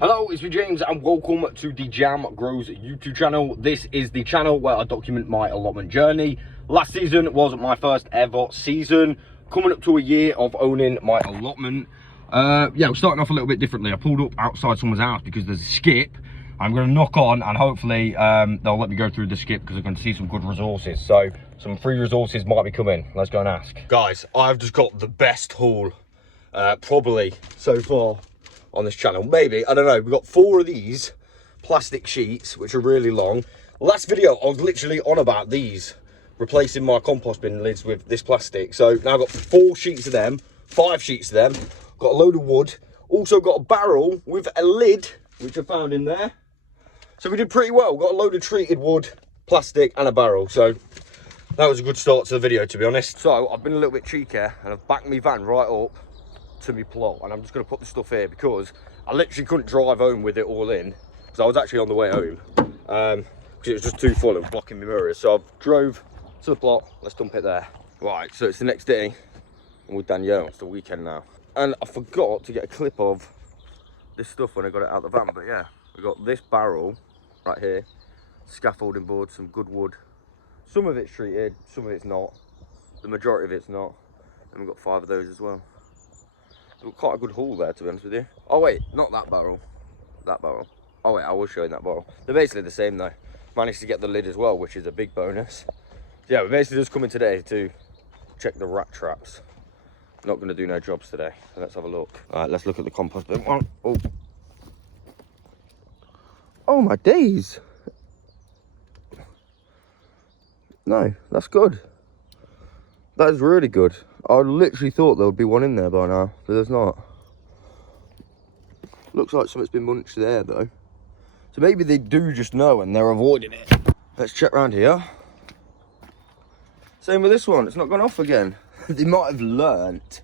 Hello, it's me James and welcome to the JamGrows YouTube channel. This is the channel where I document my allotment journey. Last season was my first ever season, coming up to a year of owning my allotment. Yeah, we're starting off a little bit differently. I pulled up outside someone's house because there's a skip. I'm going to knock on and hopefully they'll let me go through the skip because I'm going to see some good resources. So some free resources might be coming. Let's go and ask. Guys, I've just got the best haul probably so far on this channel. Maybe, I don't know. We've got 4 of these plastic sheets which are really long. Last video I was literally on about these, replacing my compost bin lids with this plastic. So now I've got 4 sheets of them, 5 sheets of them, got a load of wood, also got a barrel with a lid which I found in there. So we did pretty well. Got a load of treated wood, plastic and a barrel. So that was a good start to the video, to be honest. So I've been a little bit cheeky and I've backed my van right up to my plot, and I'm just going to put the stuff here because I literally couldn't drive home with it all in because I was actually on the way home because it was just too full and blocking my mirrors. So I drove to the plot. Let's dump it there. Right, so it's the next day and with Danielle, it's the weekend now, and I forgot to get a clip of this stuff when I got it out of the van. But yeah, we got this barrel right here, scaffolding board, some good wood, some of it's treated, some of it's not, the majority of it's not, and we've got 5 of those as well. Quite a good haul there, to be honest with you. Oh wait, not that barrel, that barrel. Oh wait, I was showing that barrel. They're basically the same though. Managed to get the lid as well, which is a big bonus. So yeah, we're basically just coming today to check the rat traps. Not going to do no jobs today, so let's have a look. All right, let's look at the compost bin. Oh my days. No, that's good. That is really good. I literally thought there would be one in there by now, but there's not. Looks like something's been munched there though. So maybe they do just know and they're avoiding it. Let's check around here. Same with this one, it's not gone off again. They might have learnt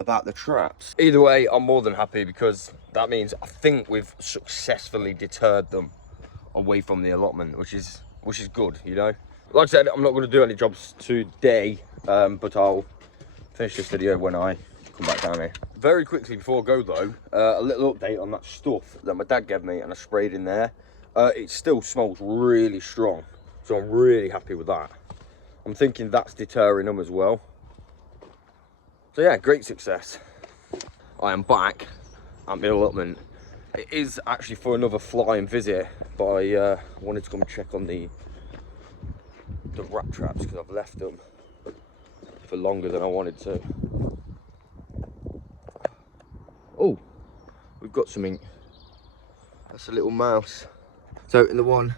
about the traps. Either way, I'm more than happy because that means I think we've successfully deterred them away from the allotment, which is good, you know. Like I said, I'm not going to do any jobs today, but I'll finish this video when I come back down here. Very quickly before I go though, a little update on that stuff that my dad gave me and I sprayed in there. It still smells really strong, so I'm really happy with that. I'm thinking that's deterring them as well. So yeah, great success. I am back at my allotment. It is actually for another flying visit, but I wanted to come and check on the rat traps because I've left them for longer than I wanted to. Oh, we've got something. That's a little mouse. So in the one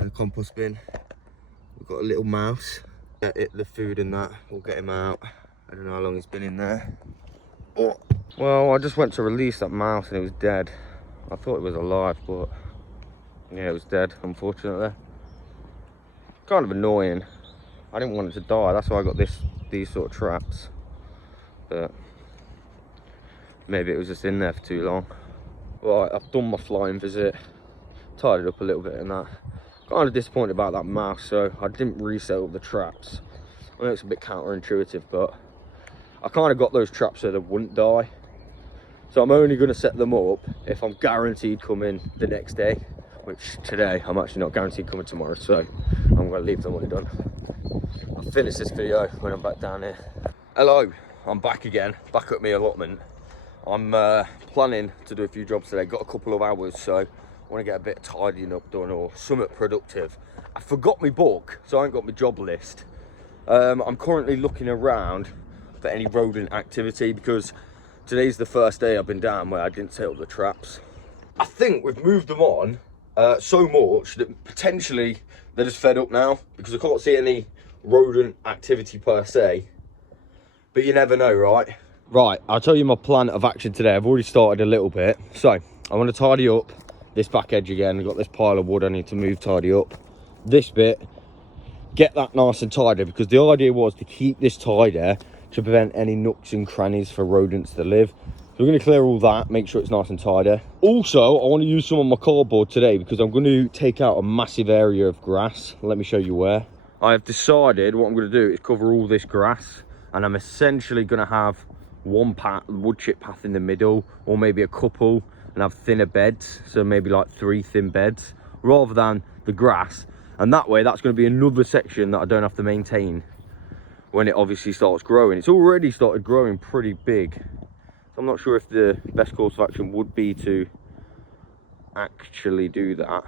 in the compost bin, we've got a little mouse. Get it the food and that, we'll get him out. I don't know how long he's been in there. Oh, well, I just went to release that mouse and it was dead. I thought it was alive, but yeah, it was dead, unfortunately. Kind of annoying. I didn't want it to die, that's why I got these sort of traps. But maybe it was just in there for too long. Right, I've done my flying visit, tidied up a little bit and that. Kind of disappointed about that mouse, so I didn't reset up the traps. I know it's a bit counterintuitive, but I kind of got those traps so they wouldn't die. So I'm only going to set them up if I'm guaranteed coming the next day, which today I'm actually not guaranteed coming tomorrow, so I'm going to leave them undone. I'll finish this video when I'm back down here. Hello, I'm back again, back at my allotment. I'm planning to do a few jobs today. Got a couple of hours, so I want to get a bit of tidying up done or something productive. I forgot my book, so I ain't got my job list. I'm currently looking around for any rodent activity because today's the first day I've been down where I didn't set up the traps. I think we've moved them on so much that potentially they're just fed up now because I can't see any rodent activity per se, but you never know, right? Right, I'll tell you my plan of action today. I've already started a little bit. So I want to tidy up this back edge again. I've got this pile of wood I need to move, tidy up this bit, get that nice and tidy, because the idea was to keep this tidy to prevent any nooks and crannies for rodents to live. So we're going to clear all that, make sure it's nice and tidy. Also, I want to use some of my cardboard today because I'm going to take out a massive area of grass. Let me show you where. I have decided what I'm going to do is cover all this grass, and I'm essentially going to have one wood chip path in the middle, or maybe a couple, and have thinner beds, so maybe like 3 thin beds, rather than the grass. And that way, that's going to be another section that I don't have to maintain when it obviously starts growing. It's already started growing pretty big. So I'm not sure if the best course of action would be to actually do that.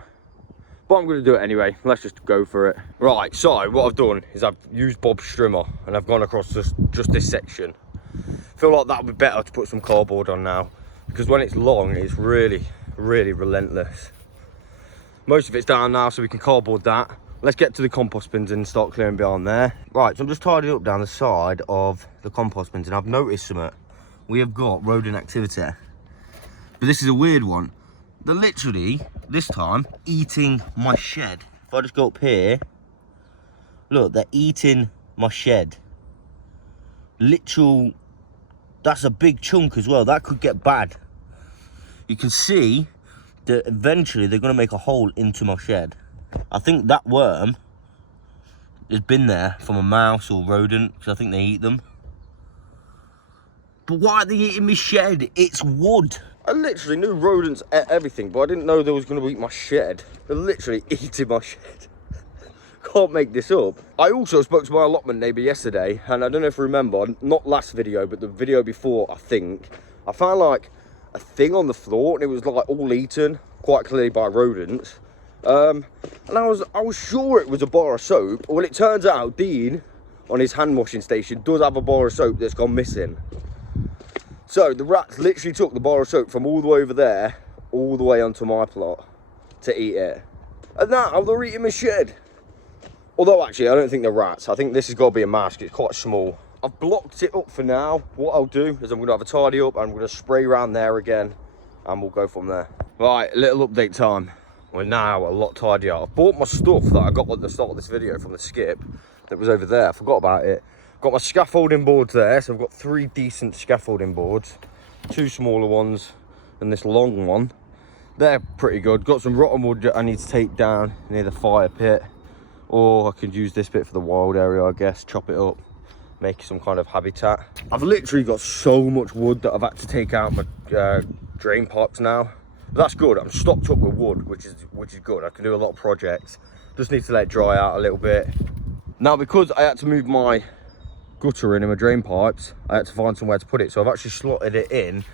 But I'm going to do it anyway. Let's just go for it. Right, so what I've done is I've used Bob's strimmer and I've gone across just this section. I feel like that would be better to put some cardboard on now, because when it's long, it's really, really relentless. Most of it's down now, so we can cardboard that. Let's get to the compost bins and start clearing behind there. Right, so I'm just tidying up down the side of the compost bins, and I've noticed something. We have got rodent activity, but this is a weird one. They're literally, this time, eating my shed. If I just go up here, look, they're eating my shed. Literal, that's a big chunk as well. That could get bad. You can see that eventually they're going to make a hole into my shed. I think that worm has been there from a mouse or rodent, because I think they eat them. But why are they eating my shed? It's wood. I literally knew rodents ate everything, but I didn't know they was going to eat my shed. They're literally eating my shed. Can't make this up. I also spoke to my allotment neighbour yesterday, and I don't know if you remember, not last video, but the video before, I think, I found like a thing on the floor, and it was like all eaten, quite clearly by rodents. And I was sure it was a bar of soap. Well, it turns out Dean, on his hand washing station, does have a bar of soap that's gone missing. So the rats literally took the bar of soap from all the way over there, all the way onto my plot to eat it. And now they're eating my shed. Although actually, I don't think they're rats. I think this has got to be a mask. It's quite small. I've blocked it up for now. What I'll do is I'm going to have a tidy up. I'm going to spray around there again, and we'll go from there. Right, little update time. We're now a lot tidier. I bought my stuff that I got at the start of this video from the skip that was over there. I forgot about it. Got my scaffolding boards there, so I've got 3 decent scaffolding boards, 2 smaller ones and this long one. They're pretty good. Got some rotten wood that I need to take down near the fire pit, or I could use this bit for the wild area, I guess, chop it up, make some kind of habitat. I've literally got so much wood that I've had to take out my drain pipes now. But that's good. I'm stocked up with wood, which is good. I can do a lot of projects. Just need to let it dry out a little bit. Now, because I had to move my gutter in and my drain pipes, I had to find somewhere to put it. So I've actually slotted it in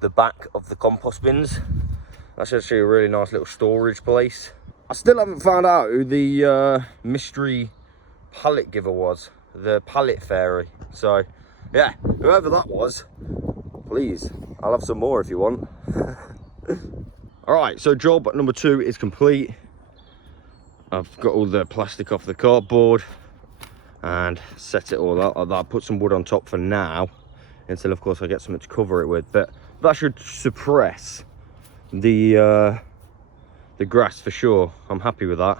the back of the compost bins. That's actually a really nice little storage place. I still haven't found out who the mystery pallet giver was, the pallet fairy. So yeah, whoever that was, please, I'll have some more if you want. All right, so job number 2 is complete. I've got all the plastic off the cardboard and set it all up. I'll put some wood on top for now, until of course I get something to cover it with. But that should suppress the grass for sure. I'm happy with that.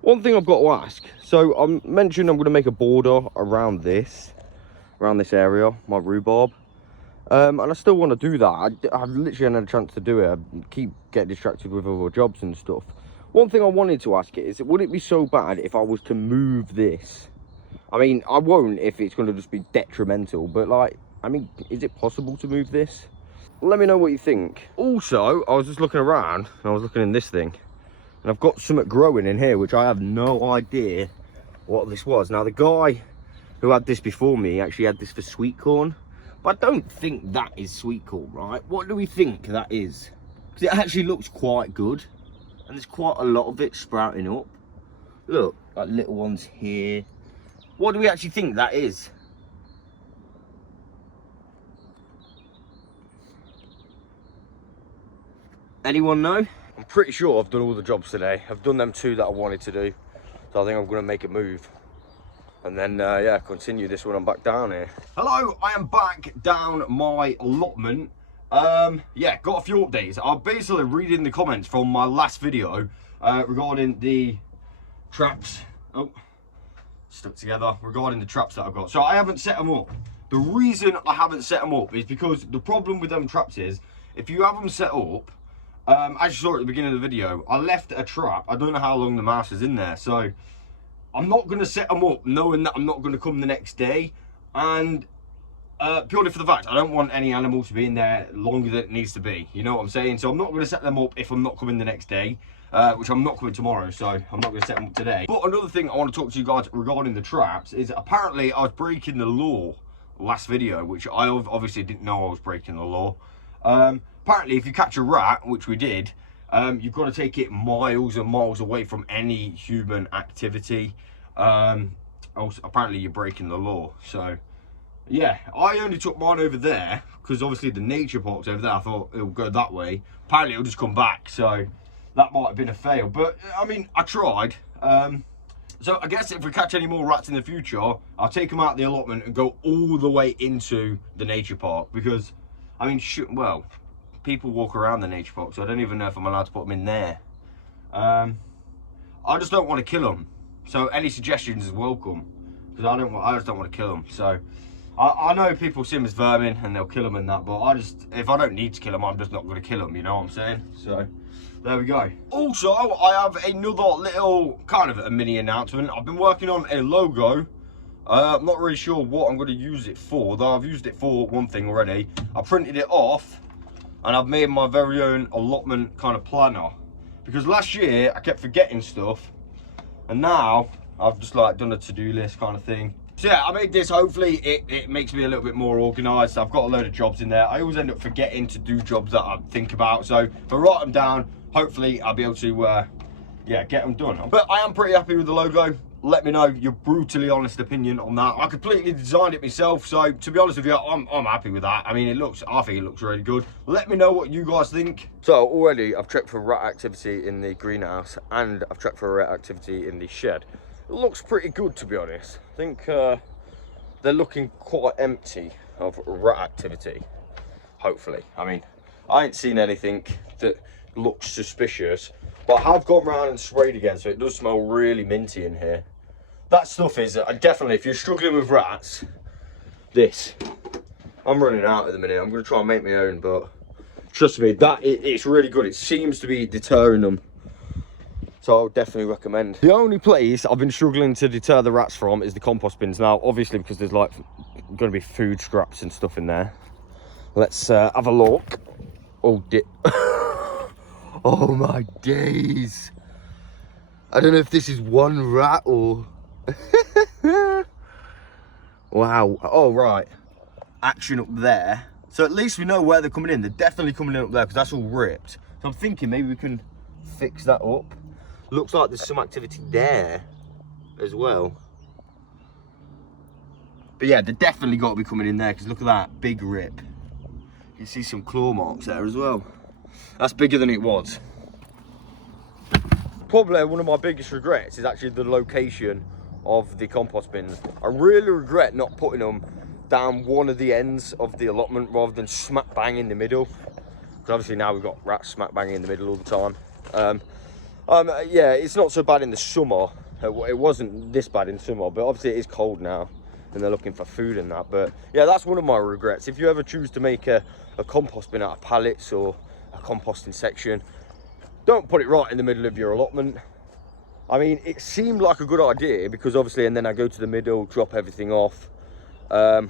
One thing I've got to ask, so I mentioned I'm going to make a border around this area, my rhubarb. And I still want to do that. I've literally hadn't had a chance to do it. I keep getting distracted with other jobs and stuff. One thing I wanted to ask is, would it be so bad if I was to move this? I mean, I won't if it's going to just be detrimental, but like, I mean, is it possible to move this? Let me know what you think. Also, I was just looking around, and I was looking in this thing, and I've got something growing in here, which I have no idea what this was. Now, the guy who had this before me actually had this for sweet corn. But I don't think that is sweet corn, right? What do we think that is? Because it actually looks quite good. And there's quite a lot of it sprouting up. Look, like little ones here. What do we actually think that is? Anyone know? I'm pretty sure I've done all the jobs today. I've done them 2 that I wanted to do. So I think I'm going to make a move. And then, yeah, continue this when I'm back down here. Hello, I am back down my allotment. Yeah, got a few updates. I'm basically reading the comments from my last video regarding the traps. Oh, stuck together. Regarding the traps that I've got. So I haven't set them up. The reason I haven't set them up is because the problem with them traps is, if you have them set up, as you saw at the beginning of the video, I left a trap. I don't know how long the mouse is in there. So I'm not going to set them up knowing that I'm not going to come the next day. And Purely for the fact I don't want any animals to be in there longer than it needs to be. You know what I'm saying? So I'm not going to set them up if I'm not coming the next day, which I'm not coming tomorrow, so I'm not going to set them up today. But another thing I want to talk to you guys regarding the traps is apparently I was breaking the law last video, which I obviously didn't know I was breaking the law. Apparently if you catch a rat, which we did, you've got to take it miles and miles away from any human activity. Also, apparently you're breaking the law. So yeah, I only took mine over there because obviously the nature park's over there. I thought it'll go that way. Apparently it'll just come back, so that might have been a fail. But I mean, I tried. So I guess if we catch any more rats in the future, I'll take them out of the allotment and go all the way into the nature park, because I mean, well, people walk around the nature park, so I don't even know if I'm allowed to put them in there. I just don't want to kill them. So any suggestions is welcome, because I just don't want to kill them. So I know people see them as vermin and they'll kill them and that, but if I don't need to kill them, I'm just not going to kill them, you know what I'm saying? So there we go. Also, I have another little kind of a mini announcement. I've been working on a logo. I'm not really sure what I'm going to use it for, though I've used it for one thing already. I printed it off and I've made my very own allotment kind of planner, because last year I kept forgetting stuff, and now I've just like done a to-do list kind of thing. So yeah, I made this. Hopefully it makes me a little bit more organized. I've got a load of jobs in there. I always end up forgetting to do jobs that I think about, so if I write them down, hopefully I'll be able to yeah, get them done. But I am pretty happy with the logo. Let me know your brutally honest opinion on that. I completely designed it myself, so to be honest with you, I'm happy with that. I mean, I think it looks really good. Let me know what you guys think. So already I've checked for rat activity in the greenhouse, and I've checked for rat activity in the shed. It looks pretty good, to be honest. I think they're looking quite empty of rat activity, hopefully. I mean, I ain't seen anything that looks suspicious, but I have gone round and sprayed again, so it does smell really minty in here. That stuff is definitely, if you're struggling with rats, this. I'm running out at the minute. I'm going to try and make my own, but trust me, it's really good. It seems to be deterring them, so I would definitely recommend. The only place I've been struggling to deter the rats from is the compost bins. Now, obviously, because there's like going to be food scraps and stuff in there. Let's have a look. Oh, oh my days. I don't know if this is one rat or... Wow. Oh, right. Action up there. So at least we know where they're coming in. They're definitely coming in up there, because that's all ripped. So I'm thinking maybe we can fix that up. Looks like there's some activity there as well. But yeah, they're definitely got to be coming in there, because look at that big rip. You can see some claw marks there as well. That's bigger than it was. Probably one of my biggest regrets is actually the location of the compost bins. I really regret not putting them down one of the ends of the allotment rather than smack bang in the middle. Because obviously now we've got rats smack bang in the middle all the time. Yeah, it's not so bad in the summer. It wasn't this bad in summer, but obviously it is cold now and they're looking for food and that. But yeah, that's one of my regrets. If you ever choose to make a compost bin out of pallets or a composting section, don't put it right in the middle of your allotment. I mean, it seemed like a good idea, because obviously, and then I go to the middle, drop everything off. But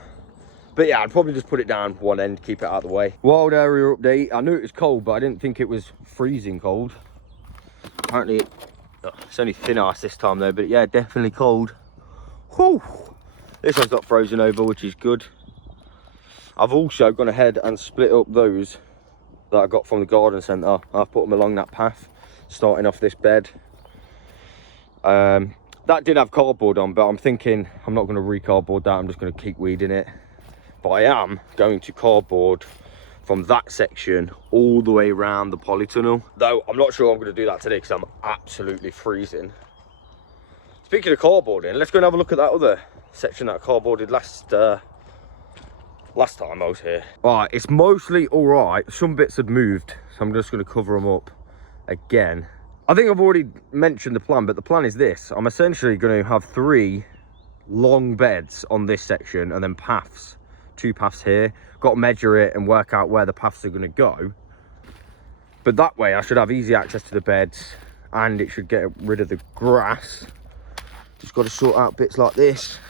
yeah, I'd probably just put it down one end, keep it out of the way. Wild area update. I knew it was cold, but I didn't think it was freezing cold. Apparently, it's only thin ice this time though, but yeah, definitely cold. Whew. This one's not frozen over, which is good. I've also gone ahead and split up those that I got from the garden centre. I've put them along that path, starting off this bed. That did have cardboard on, but I'm thinking I'm not going to re-cardboard that. I'm just going to keep weeding it. But I am going to cardboard from that section all the way around the polytunnel. Though I'm not sure I'm going to do that today, because I'm absolutely freezing. Speaking of cardboarding, let's go and have a look at that other section that I cardboarded last time I was here. Right, it's mostly all right. Some bits had moved, so I'm just going to cover them up again. I think I've already mentioned the plan, but the plan is this. I'm essentially going to have 3 long beds on this section, and then paths, 2 paths here. Got to measure it and work out where the paths are going to go. But that way I should have easy access to the beds, and it should get rid of the grass. Just got to sort out bits like this.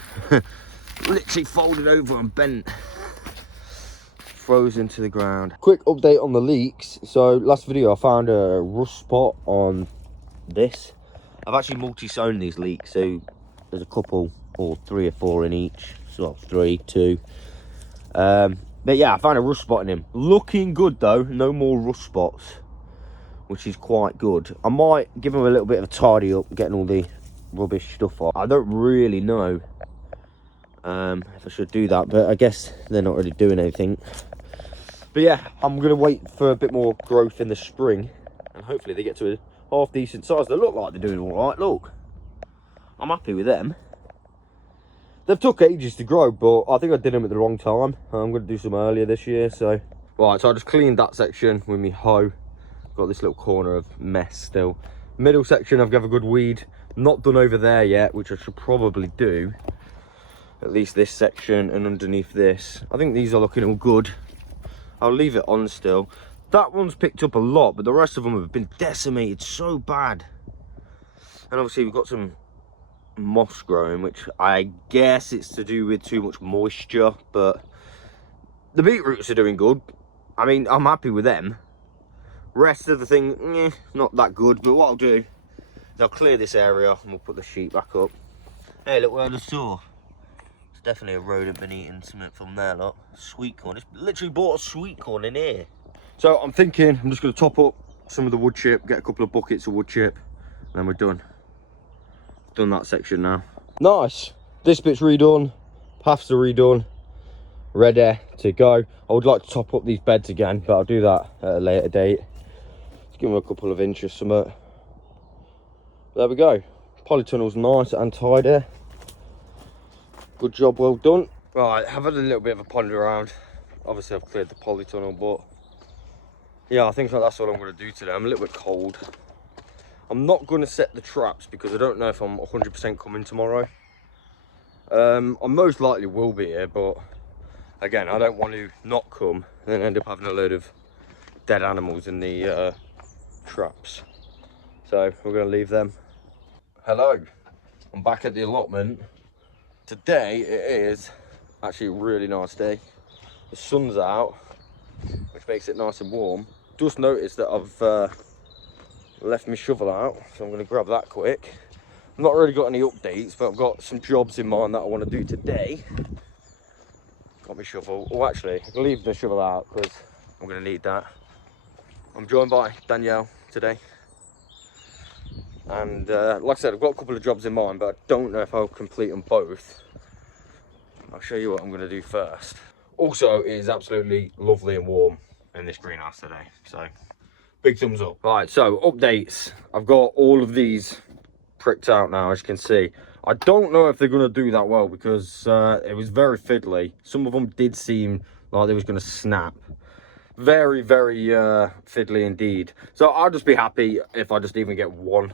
Literally folded over and bent. frozen to the ground. Quick update on the leaks. So last video I found a rust spot on this. I've actually multi-sown these leeks, so there's a couple, or 3 or 4 in each. So 3, 2. But yeah, I found a rust spot in him. Looking good though, no more rust spots, which is quite good. I might give him a little bit of a tidy up, getting all the rubbish stuff off. I don't really know if I should do that, but I guess they're not really doing anything. But yeah, I'm gonna wait for a bit more growth in the spring, and hopefully they get to a half decent size. They look like they're doing all right. Look, I'm happy with them. They've took ages to grow, but I think I did them at the wrong time. I'm going to do some earlier this year, so... Right, so I just cleaned that section with my hoe. Got this little corner of mess still. Middle section, I've got a good weed. Not done over there yet, which I should probably do. At least this section and underneath this. I think these are looking all good. I'll leave it on still. That one's picked up a lot, but the rest of them have been decimated so bad. And obviously we've got some moss growing, which I guess it's to do with too much moisture, but the beetroots are doing good. I mean, I'm happy with them. Rest of the thing, not that good, but what I'll do is I'll clear this area and we'll put the sheet back up. Hey, look where I just saw. It's definitely a rodent been eating something from there, look. Sweet corn. It's literally bought a sweet corn in here. So I'm thinking I'm just going to top up some of the wood chip, get a couple of buckets of wood chip, and then we're done. Done that section now. Nice. This bit's redone, paths are redone, ready to go. I would like to top up these beds again, but I'll do that at a later date. Let's give them a couple of inches something. There we go. Polytunnel's nice and tidy. Good job, well done. Right, I've had a little bit of a ponder around. Obviously I've cleared the polytunnel, but yeah, I think that's what I'm going to do today. I'm a little bit cold. I'm not going to set the traps because I don't know if I'm 100% coming tomorrow. I most likely will be here, but again, I don't want to not come and then end up having a load of dead animals in the traps. So we're going to leave them. Hello, I'm back at the allotment. Today it is actually a really nice day. The sun's out, which makes it nice and warm. Just noticed that I've left my shovel out, so I'm going to grab that quick. I've not really got any updates, but I've got some jobs in mind that I want to do today. Got my shovel. Oh, actually, I can leave the shovel out because I'm going to need that. I'm joined by Danielle today. And like I said, I've got a couple of jobs in mind, but I don't know if I'll complete them both. I'll show you what I'm going to do first. Also, it is absolutely lovely and warm in this greenhouse today, so big thumbs up. Right, so updates. I've got all of these pricked out now, as you can see. I don't know if they're going to do that well because it was very fiddly. Some of them did seem like they was going to snap. Very, very fiddly indeed. So I'll just be happy if I just even get one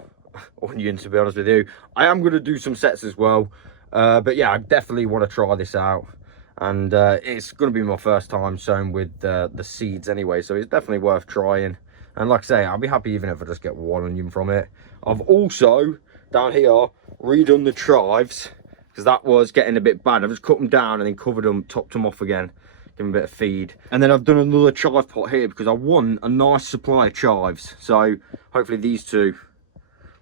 onion, to be honest with you. I am going to do some sets as well. But yeah, I definitely want to try this out. And it's going to be my first time sowing with the seeds anyway, so it's definitely worth trying. And like I say, I'll be happy even if I just get one onion from it. I've also, down here, redone the chives, because that was getting a bit bad. I've just cut them down and then covered them, topped them off again, give them a bit of feed. And then I've done another chive pot here because I want a nice supply of chives. So hopefully these two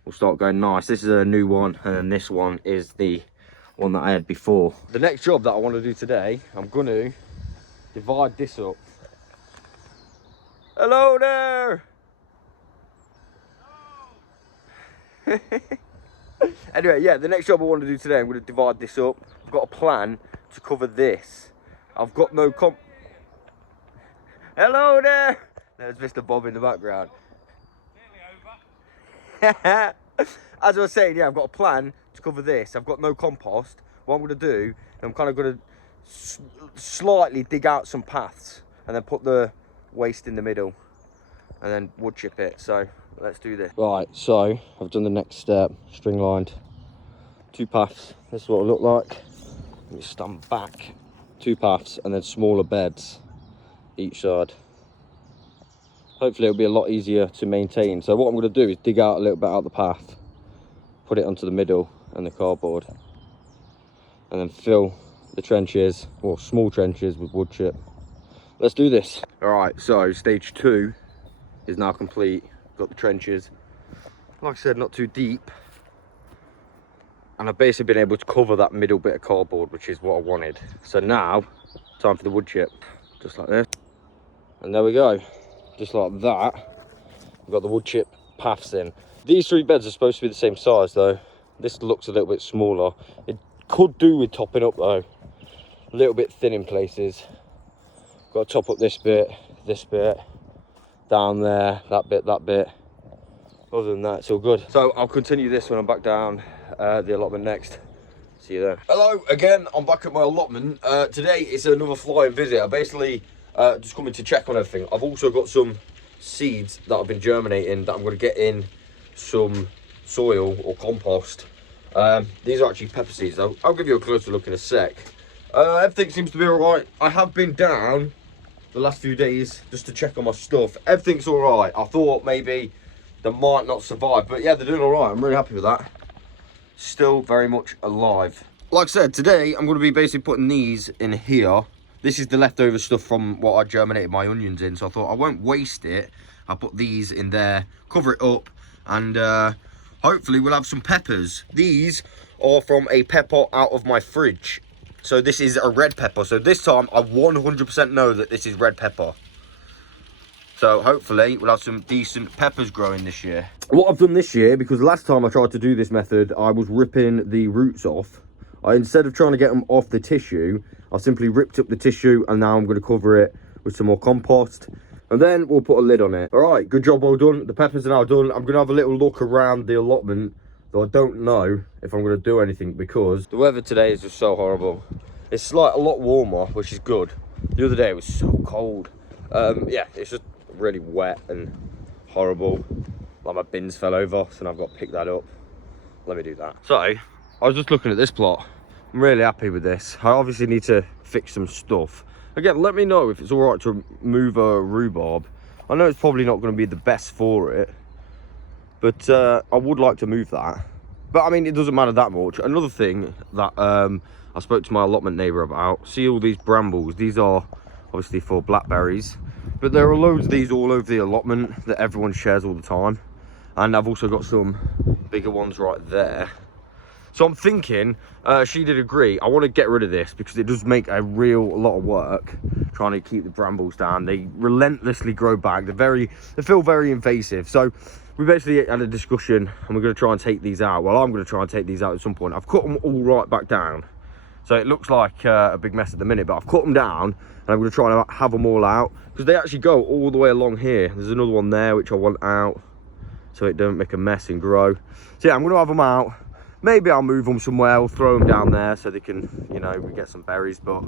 will start going nice. This is a new one, and then this one is the one that I had before. The next job that I want to do today, I'm going to divide this up. Hello there! No. Anyway, yeah, the next job I want to do today, I'm going to divide this up. I've got a plan to cover this. I've got no Hello there! There's Mr. Bob in the background. Nearly over. As I was saying, yeah, I've got a plan to cover this. I've got no compost. What I'm going to do, I'm kind of going to slightly dig out some paths and then put the waste in the middle and then wood chip it. So let's do this. Right, so I've done the next step, string lined 2 paths. This is what it look like. Let me stand back. 2 paths and then smaller beds each side. Hopefully it'll be a lot easier to maintain. So what I'm going to do is dig out a little bit out the path, put it onto the middle and the cardboard, and then fill the trenches, or small trenches, with wood chip. let's do this. All right, so stage 2 is now complete. Got the trenches. Like I said, not too deep. And I've basically been able to cover that middle bit of cardboard, which is what I wanted. So now, time for the wood chip. Just like this. And there we go. Just like that. We've got the wood chip paths in. These 3 beds are supposed to be the same size though. This looks a little bit smaller. It could do with topping up though. A little bit thin in places. Got to top up this bit, down there, that bit. Other than that, it's all good. So I'll continue this when I'm back down the allotment next. See you there. Hello again, I'm back at my allotment. Today it's another flying visit. I basically just coming to check on everything. I've also got some seeds that have been germinating that I'm going to get in some soil or compost. These are actually pepper seeds. I'll give you a closer look in a sec. Everything seems to be all right. I have been down the last few days just to check on my stuff. Everything's all right. I thought maybe they might not survive, but yeah, they're doing all right. I'm really happy with that. Still very much alive. Like I said, today I'm going to be basically putting these in here. This is the leftover stuff from what I germinated my onions in, so I thought I won't waste it. I'll put these in there, cover it up, and hopefully we'll have some peppers. These are from a pepper out of my fridge. So this is a red pepper. So this time I 100% know that this is red pepper. So hopefully we'll have some decent peppers growing this year. What I've done this year, because last time I tried to do this method, I was ripping the roots off. Instead of trying to get them off the tissue, I simply ripped up the tissue, and now I'm going to cover it with some more compost. And then we'll put a lid on it. All right, good job, well done. The peppers are now done. I'm going to have a little look around the allotment, though I don't know if I'm going to do anything because the weather today is just so horrible. It's like a lot warmer, which is good. The other day it was so cold. Yeah, it's just really wet and horrible. Like my bins fell over, so now I've got to pick that up. Let me do that. So I was just looking at this plot. I'm really happy with this. I obviously need to fix some stuff. Again, let me know if it's all right to move a rhubarb. I know it's probably not going to be the best for it, but I would like to move that. But I mean, it doesn't matter that much. Another thing that I spoke to my allotment neighbour about, see all these brambles? These are obviously for blackberries, but there are loads of these all over the allotment that everyone shares all the time. And I've also got some bigger ones right there. So I'm thinking, she did agree, I want to get rid of this because it does make a lot of work trying to keep the brambles down. They relentlessly grow back. They feel very invasive. So we basically had a discussion and we're going to try and take these out. Well, I'm going to try and take these out at some point. I've cut them all right back down. So it looks like a big mess at the minute, but I've cut them down and I'm going to try and have them all out because they actually go all the way along here. There's another one there which I want out so it don't make a mess and grow. So yeah, I'm going to have them out. Maybe I'll move them somewhere, I'll throw them down there so they can, you know, we get some berries, but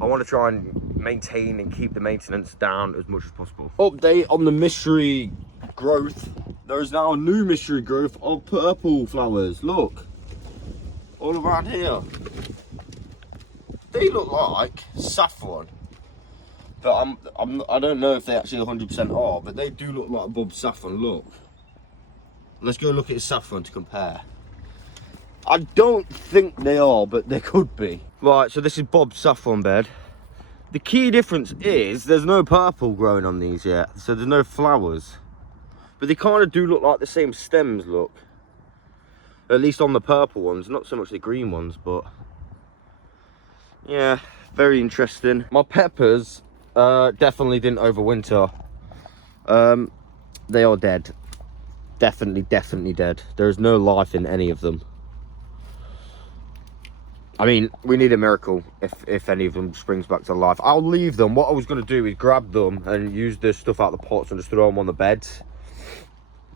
I want to try and maintain and keep the maintenance down as much as possible. Update on the mystery growth. There is now a new mystery growth of purple flowers. Look, all around here. They look like saffron, but I don't know if they actually 100% are, but they do look like Bob's saffron. Look, let's go look at his saffron to compare. I don't think they are, but they could be. Right, so this is Bob's saffron bed. The key difference is there's no purple growing on these yet, so there's no flowers. But they kind of do look like the same stems, look. At least on the purple ones, not so much the green ones, but yeah, very interesting. My peppers definitely didn't overwinter. They are dead. Definitely dead. There is no life in any of them. I mean, we need a miracle if any of them springs back to life. I'll leave them. What I was going to do is grab them and use the stuff out of the pots and just throw them on the beds.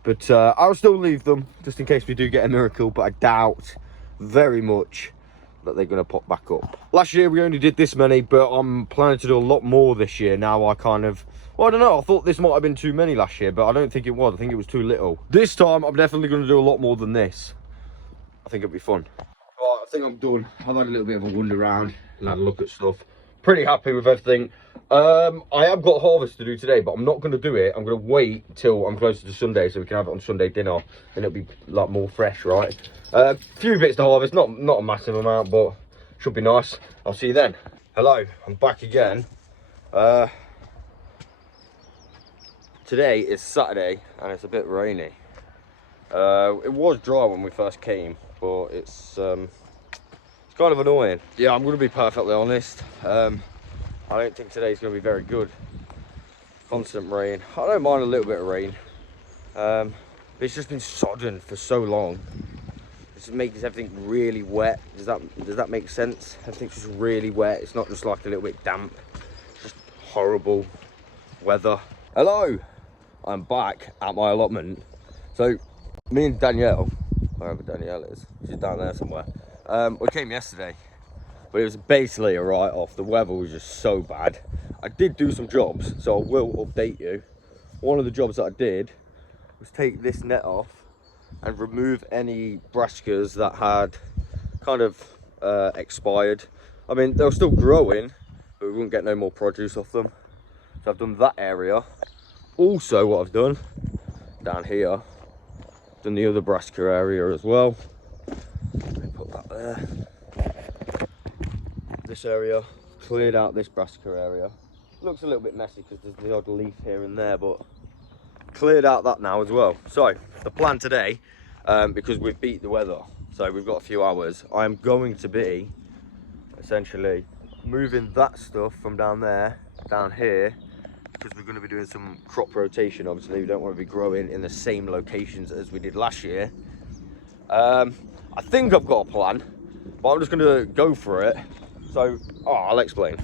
But I'll still leave them just in case we do get a miracle. But I doubt very much that they're going to pop back up. Last year we only did this many, but I'm planning to do a lot more this year. Now I kind of, well, I don't know. I thought this might have been too many last year, but I don't think it was. I think it was too little. This time I'm definitely going to do a lot more than this. I think it'll be fun. Right, I think I'm done. I've had a little bit of a wander around and had a look at stuff. Pretty happy with everything. I have got harvest to do today, but I'm not going to do it. I'm going to wait till I'm closer to Sunday so we can have it on Sunday dinner and it'll be like more fresh, right? A few bits to harvest, not a massive amount, but should be nice. I'll see you then. Hello, I'm back again. today is Saturday and it's a bit rainy. It was dry when we first came, but it's kind of annoying. Yeah, I'm gonna be perfectly honest. I don't think today's gonna be very good. Constant rain. I don't mind a little bit of rain. But it's just been sodden for so long. It just makes everything really wet. Does that make sense? Everything's just really wet. It's not just like a little bit damp. It's just horrible weather. Hello, I'm back at my allotment. So me and Danielle, wherever Danielle is, she's down there somewhere. We came yesterday, but it was basically a write-off. The weather was just so bad. I did do some jobs, so I will update you. One of the jobs that I did was take this net off and remove any brassicas that had kind of expired. I mean, they were still growing, but we wouldn't get no more produce off them. So I've done that area. Also, what I've done down here, done the other brassica area as well. Let me put that there. This area, cleared out this brassica area. Looks a little bit messy because there's the odd leaf here and there, but cleared out that now as well. So the plan today, because we've beat the weather, so we've got a few hours, I am going to be essentially moving that stuff from down there down here, because we're going to be doing some crop rotation. Obviously we don't want to be growing in the same locations as we did last year. I think I've got a plan, but I'm just going to go for it. So I'll explain.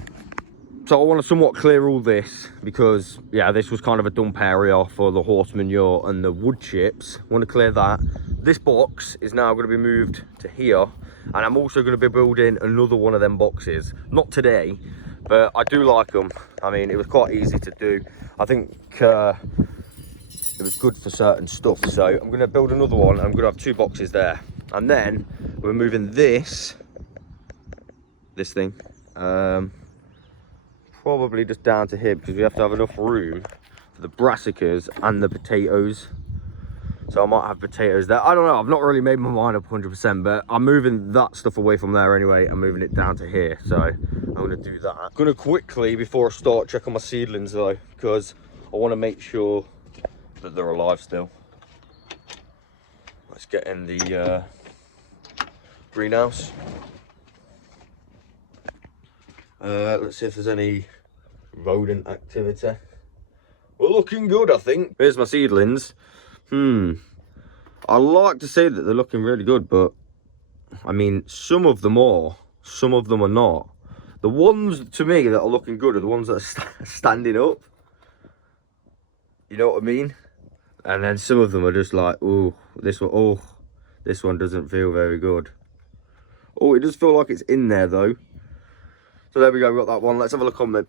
So I want to somewhat clear all this because, yeah, this was kind of a dump area for the horse manure and the wood chips. I want to clear that. This box is now going to be moved to here, and I'm also going to be building another one of them boxes. Not today, but I do like them. I mean, it was quite easy to do. I think it was good for certain stuff. So I'm going to build another one. I'm going to have 2 boxes there. And then we're moving this thing. Probably just down to here because we have to have enough room for the brassicas and the potatoes. So I might have potatoes there. I don't know, I've not really made my mind up 100%, but I'm moving that stuff away from there anyway. I'm moving it down to here, so I'm going to do that. I'm going to quickly, before I start, check on my seedlings though, because I want to make sure that they're alive still. Let's get in the greenhouse. Let's see if there's any rodent activity. We're looking good, I think. Here's my seedlings. I like to say that they're looking really good, but I mean, some of them are, some of them are not. The ones to me that are looking good are the ones that are standing up. You know what I mean? And then some of them are just like, oh, this one doesn't feel very good. Oh, it does feel like it's in there though. So there we go, we've got that one. Let's have a look on the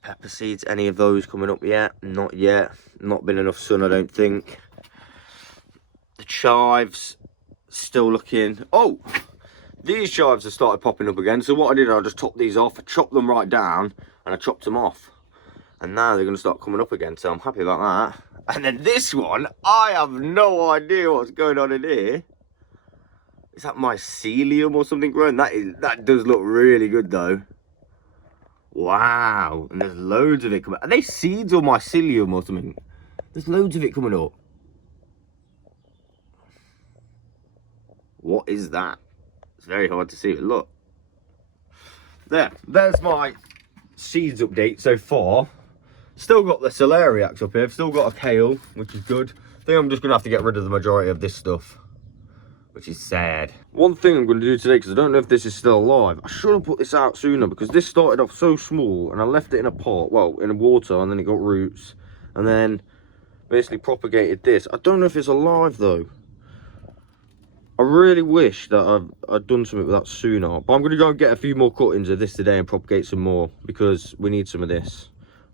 pepper seeds. Any of those coming up yet? Not yet. Not been enough sun, I don't think. The chives still looking. Oh, these chives have started popping up again. So what I did, I just topped these off. I chopped them right down and I chopped them off. And now they're going to start coming up again. So I'm happy about that. And then this one, I have no idea what's going on in here. Is that mycelium or something growing? That does look really good though. Wow, and there's loads of it coming. Are they seeds or mycelium or something? There's loads of it coming up. What is that? It's very hard to see, but look. There's my seeds update so far. Still got the celeriacs up here. Still got a kale, which is good. I think I'm just going to have to get rid of the majority of this stuff, which is sad. One thing I'm going to do today, because I don't know if this is still alive, I should have put this out sooner, because this started off so small and I left it in a pot, well, in water, and then it got roots, and then basically propagated this. I don't know if it's alive though. I really wish that I'd done something with that sooner, but I'm going to go and get a few more cuttings of this today and propagate some more, because we need some of this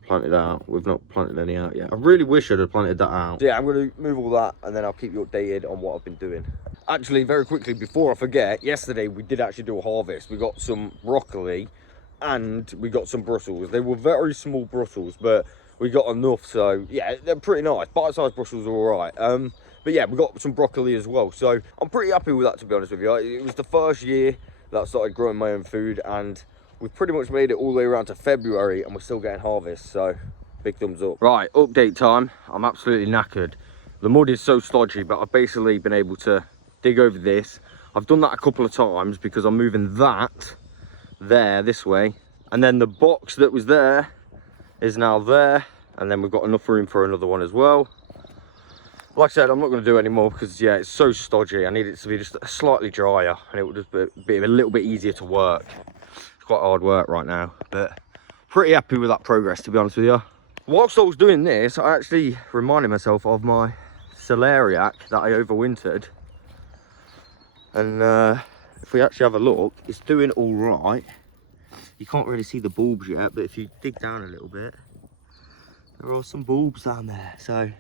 planted out. We've not planted any out yet. I really wish I'd have planted that out. So yeah, I'm going to move all that and then I'll keep you updated on what I've been doing. Actually, very quickly, before I forget, yesterday we did actually do a harvest. We got some broccoli and we got some Brussels. They were very small Brussels, but we got enough, so yeah, they're pretty nice. Bite-sized Brussels are all right. But yeah, we got some broccoli as well, so I'm pretty happy with that, to be honest with you. It was the first year that I started growing my own food, and we've pretty much made it all the way around to February and we're still getting harvest, so big thumbs up. Right, update time. I'm absolutely knackered. The mud is so stodgy, but I've basically been able to dig over this. I've done that a couple of times because I'm moving that there, this way. And then the box that was there is now there. And then we've got enough room for another one as well. Like I said, I'm not going to do any more because, yeah, it's so stodgy. I need it to be just slightly drier and it would just be a little bit easier to work. It's quite hard work right now, but pretty happy with that progress, to be honest with you. Whilst I was doing this, I actually reminded myself of my celeriac that I overwintered. And if we actually have a look, it's doing all right. You can't really see the bulbs yet, but if you dig down a little bit, there are some bulbs down there. So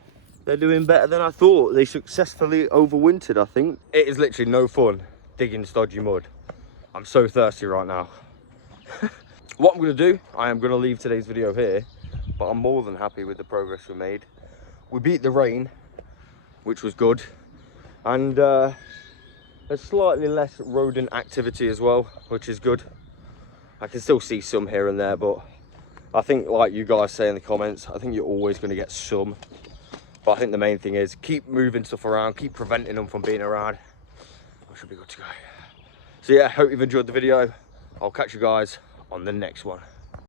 they're doing better than I thought. They successfully overwintered, I think. It is literally no fun digging stodgy mud. I'm so thirsty right now. What I'm going to do, I am going to leave today's video here, but I'm more than happy with the progress we made. We beat the rain, which was good, and there's slightly less rodent activity as well, which is good. I can still see some here and there, but I think, like you guys say in the comments, I think you're always going to get some. But I think the main thing is keep moving stuff around, keep preventing them from being around. I should be good to go. So yeah, hope you've enjoyed the video. I'll catch you guys on the next one.